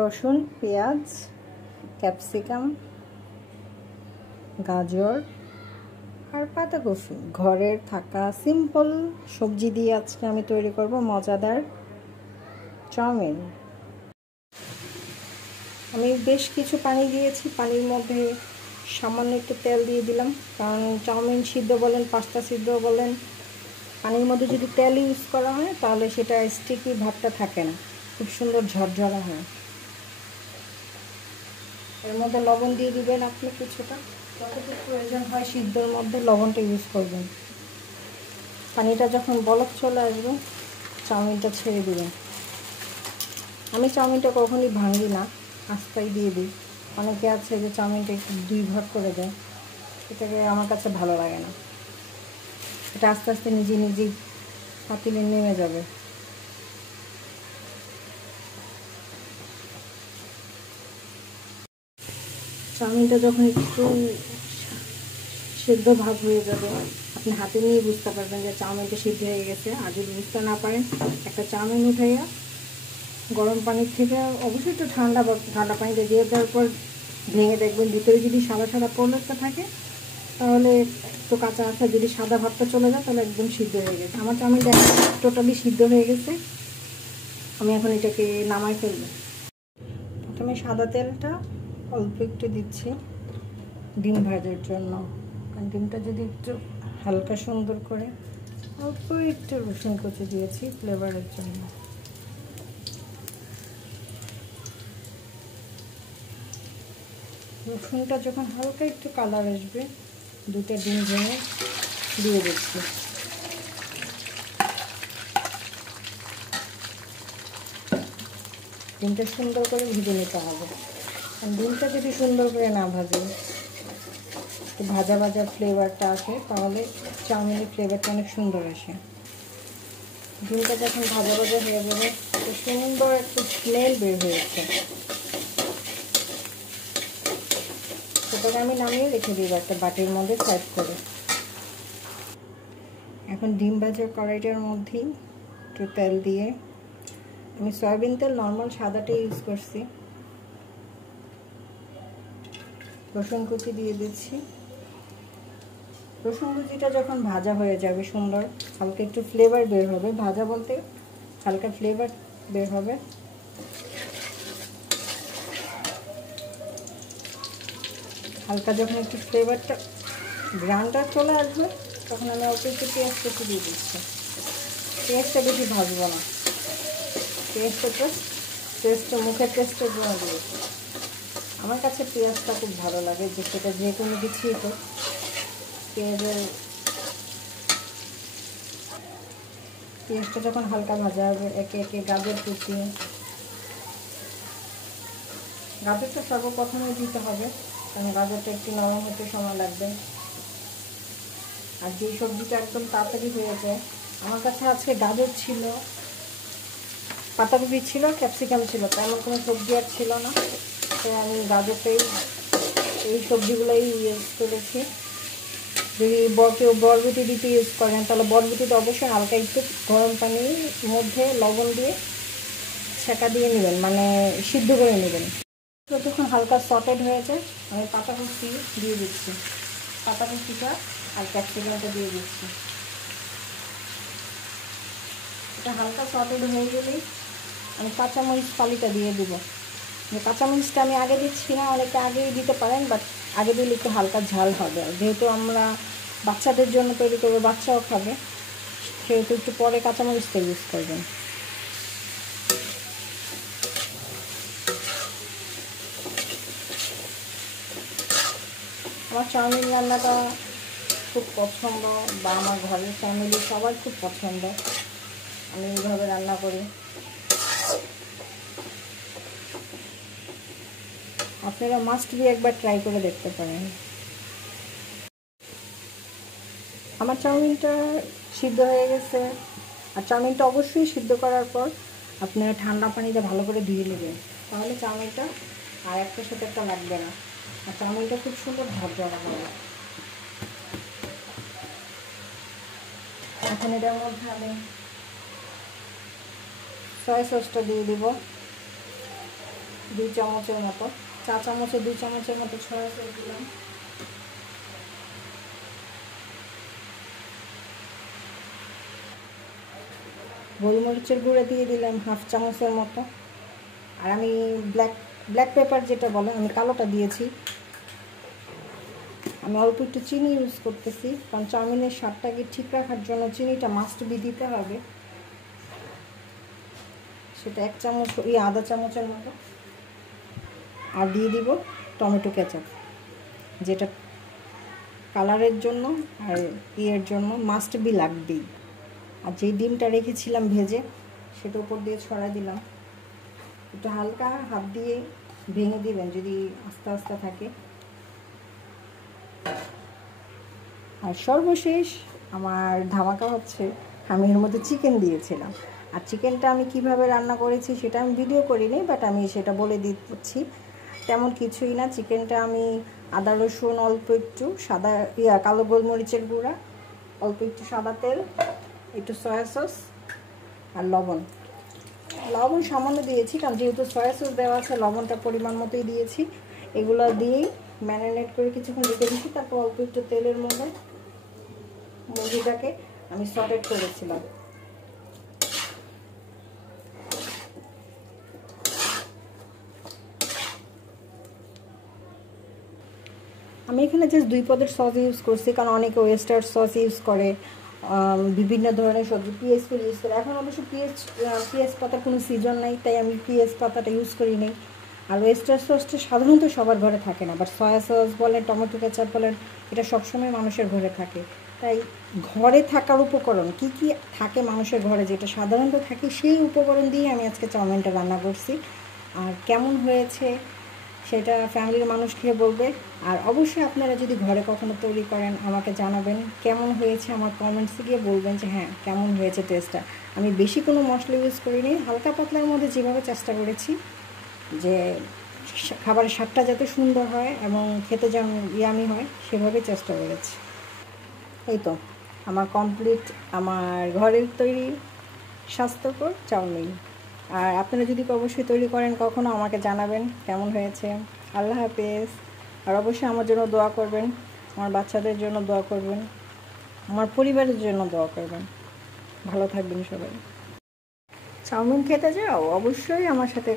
রসুন, পেঁয়াজ, ক্যাপসিকাম, গাজর আর পাতাকপি ঘরের থাকা সিম্পল সবজি দিয়ে আজকে আমি তৈরি করব মজাদার চাউমিন। আমি বেশ কিছু পানি দিয়েছি, পানির মধ্যে সামান্য একটু তেল দিয়ে দিলাম, কারণ চাউমিন সিদ্ধ বলেন, পাস্তা সিদ্ধ বলেন, পানির মধ্যে যদি তেল ইউজ করা হয় তাহলে সেটা স্টিকি ভাবটা থাকে না, খুব সুন্দর ঝরঝরা হয়। এর মধ্যে লবণ দিয়ে দিবেন, আপনি কিছুটা যতটুকু প্রয়োজন হয় সিদ্ধর মধ্যে লবণটা ইউজ করবেন। পানিটা যখন বলক চলে আসবে চাউমিনটা ছেড়ে দিবেন। আমি চাউমিনটা কখনই ভাঙি না, আস্তাই দিয়ে দিই। অনেকে আছে যে চাউমিনটা একটু 2 ভাগ করে দেয়, এটাকে আমার কাছে ভালো লাগে না। এটা আস্তে আস্তে নিজে নিজেই পাতিলে নেমে যাবে। চাউমিনটা যখন একটু সেদ্ধ ভাব হয়ে যাবে আপনি হাতে নিয়ে বুঝতে পারবেন যে চাউমিনটা সিদ্ধ হয়ে গেছে। আর যদি বুঝতে না পারেন, একটা চাউমিন উঠাইয়া গরম পানির থেকে অবশ্যই একটু ঠান্ডা পানিতে দিয়ে দেওয়ার পর ভেঙে দেখবেন ভিতরে যদি সাদা সাদা পলকটা থাকে তাহলে একটু কাঁচা আছে, যদি সাদা ভাবটা চলে যায় তাহলে একদম সিদ্ধ হয়ে গেছে। আমার চাউমিনটা টোটালি সিদ্ধ হয়ে গেছে। আমি এখন এটাকে নামাই ফেলবো। প্রথমে সাদা তেলটা অল্প একটু দিচ্ছি ডিম ভাজার জন্য, কারণ ডিমটা যদি একটু হালকা সুন্দর করে, অল্প একটু রসুন কুচি দিয়েছি ফ্লেভারের জন্য। রসুনটা যখন হালকা একটু কালার আসবে 2টা ডিম ভেঙে দিয়ে দিচ্ছি। ডিমটা সুন্দর করে ভেজে নিতে হবে, কারণ ডিমটা যদি সুন্দর করে না ভাজে, একটু ভাজা ভাজা ফ্লেভারটা আসে, তাহলে চাউমিনের ফ্লেভারটা অনেক সুন্দর আসে। ডিমটা যখন ভাজা ভাজা হয়ে যাবে সুন্দর একটা স্মেল বের হয়েছে, সেটাকে আমি নামিয়ে রেখে দিব একটা বাটির মধ্যে সার্ভ করে। এখন ডিম ভাজার কড়াইটার মধ্যেই একটু তেল দিয়ে, আমি সয়াবিন তেল নর্মাল সাদাটা ইউজ করছি, রসুন কুচি দিয়ে দিচ্ছি। রসুন কুচিটা যখন ভাজা হয়ে যাবে সুন্দর হালকা একটু ফ্লেভার বের হবে, ভাজা বলতে হালকা ফ্লেভার বের হবে, হালকা যখন একটু ফ্লেভারটা গ্রানটা চলে আসবে তখন আমি অল্প একটু পেঁয়াজ কুচি দিয়ে দিচ্ছি। পেঁয়াজটা বেশি ভাজবো না, পেঁয়াজটা মুখের টেস্টের জন্য দিয়েছি। আমার কাছে পেঁয়াজটা খুব ভালো লাগে, যে সেটা যে কোনো কিছুই হোক পেঁয়াজটা যখন হালকা ভাজা হবে একে একে গাজর কুচি, গাজরটা সর্বপ্রথমে দিতে হবে, কারণ গাজরটা একটু নরম হতে সময় লাগবে। আর যে সবজিটা একদম তাড়াতাড়ি হয়ে যায়, আমার কাছে আজকে গাজর ছিল, পাতাকপি ছিল, ক্যাপসিকাম ছিল, তেমন কোনো সবজি আর ছিল না, তো আমি গাজরটাই এই সবজিগুলোই ইউজ করেছি। যদি কেউ বরবটি দিতে ইউজ করেন তাহলে বরবটিটা অবশ্যই হালকা একটু গরম পানির মধ্যে লবণ দিয়ে ছেঁকা দিয়ে নেবেন, মানে সিদ্ধ করে নেবেন। তো যখন হালকা সটেড হয়ে যায় আমি পাতাকপি দিয়ে দিচ্ছি, পাতাকপিটা আর ক্যাপসিকামটা দিয়ে দিচ্ছি। এটা হালকা সটেড হয়ে গেলেই আমি কাঁচামরিচ ফালিটা দিয়ে দেবো। কাঁচামরিচটা আমি আগে দিচ্ছি না, অনেকে আগেই দিতে পারেন, বাট আগে দিলে একটু হালকা ঝাল হবে। যেহেতু আমরা বাচ্চাদের জন্য তৈরি করবো, বাচ্চাও খাবে, সেহেতু একটু পরে কাঁচামরিচটা ইউজ করবেন। আমার চাউমিন রান্নাটা খুব পছন্দ, বা আমার ঘরের ফ্যামিলি সবার খুব পছন্দ। আমি এইভাবে রান্না করি। আপনারা মাস্ট বি একবার ট্রাই করে দেখতে পারেন। আমার চাউমিনটা সিদ্ধ হয়ে গেছে। আর চাউমিনটা অবশ্যই সিদ্ধ করার পর আপনারা ঠান্ডা পানিতে ভালো করে ধুয়ে নেবেন, তাহলে চাউমিনটা আর একটার সাথে একটা লাগবে না, আর চাউমিনটা খুব সুন্দর ঝরঝরা হবে। এখন এটার মধ্যে আমি সয়া সসটা দিয়ে দিব 2 চামচের মতো, চা চামচে 2 চামচের মতো সয়া সস দিলাম। গোলমরিচের গুঁড়া দিয়ে দিলাম 1/2 চামচের মতো। আর আমি ব্ল্যাক পেপার যেটা বলে, আমি কালোটা দিয়েছি। আমি অল্প একটু চিনি ইউজ করতেছি, কারণ চাউমিনের স্বাদটাকে ঠিক রাখার জন্য চিনিটা মাস্ট বি দিতে হবে। সেটা 1 চামচ আধা চামচের মতো। আর দিয়ে দিব টমেটো কেচাপ, যেটা কালারের জন্য আর ইয়ের জন্য মাস্ট বি লাগবেই। আর যেই ডিমটা রেখেছিলাম ভেজে, সেটা উপর দিয়ে ছড়াই দিলাম। একটু হালকা হাত দিয়ে ভেঙে দিবেন যদি আস্তে আস্তে থাকে। আর সর্বশেষ আমার ধামাকা হচ্ছে, আমি এর মধ্যে চিকেন দিয়েছিলাম। আর চিকেনটা আমি কিভাবে রান্না করেছি সেটা আমি ভিডিও করিনি, বাট আমি সেটা বলে দিচ্ছি। তেমন কিছুই না, চিকেনটা আমি আদা রসুন, অল্প একটু কালো গোলমরিচের গুঁড়া, অল্প একটু সাদা তেল, একটু সয়া সস আর লবণ সামান্য দিয়েছি, কারণ যেহেতু সয়া সস দেওয়া আছে লবণটা পরিমাণ মতোই দিয়েছি। এগুলো দিয়েই ম্যারিনেট করে কিছুক্ষণ রেখে দিয়েছি। তারপর অল্প একটু তেলের মধ্যে মুরগিটাকে আমি সটেট করেছিলাম। আমি এখানে জাস্ট 2 পদের সস ইউজ করছি, কারণ অনেকে ওয়েস্টার সস ইউজ করে, বিভিন্ন ধরনের সবজি পিএস ইউজ করে। এখন অবশ্য পিএস পাতার কোনো সিজন নাই, তাই আমি পিএস পাতাটা ইউজ করি নাই। আর ওয়েস্টার সসটা সাধারণত সবার ঘরে থাকে না, বাট সয়া সস বলেন, টমেটো কেচাপ বলেন, এটা সবসময় মানুষের ঘরে থাকে। তাই ঘরে থাকার উপকরণ কি কি থাকে মানুষের ঘরে, যেটা সাধারণত থাকে, সেই উপকরণ দিয়ে আমি আজকে চাউমিনটা রান্না করছি। আর কেমন হয়েছে সেটা ফ্যামিলির মানুষ খেয়ে বলবে। আর অবশ্যই আপনারা যদি ঘরে কখনো তৈরি করেন আমাকে জানাবেন কেমন হয়েছে, আমার কমেন্টসে গিয়ে বলবেন যে হ্যাঁ কেমন হয়েছে টেস্টটা। আমি বেশি কোনো মশলা ইউজ করিনি, হালকা পাতলার মধ্যে যেভাবে চেষ্টা করেছি যে খাবারের স্বাদটা যাতে সুন্দর হয় এবং খেতে যেমন ইয়ামি হয় সেভাবে চেষ্টা করেছি। এই তো আমার কমপ্লিট আমার ঘরের তৈরি স্বাস্থ্যকর চাউমিন। আর আপনারা যদি অবশ্যই তৈরি করেন কখনো আমাকে জানাবেন কেমন হয়েছে। আল্লাহ হাফেজ। আর অবশ্যই আমার জন্য দোয়া করবেন, আমার বাচ্চাদের জন্য দোয়া করবেন, আমার পরিবারের জন্য দোয়া করবেন। ভালো থাকবেন সবাই। চাউমিন খেতে যাও অবশ্যই আমার সাথে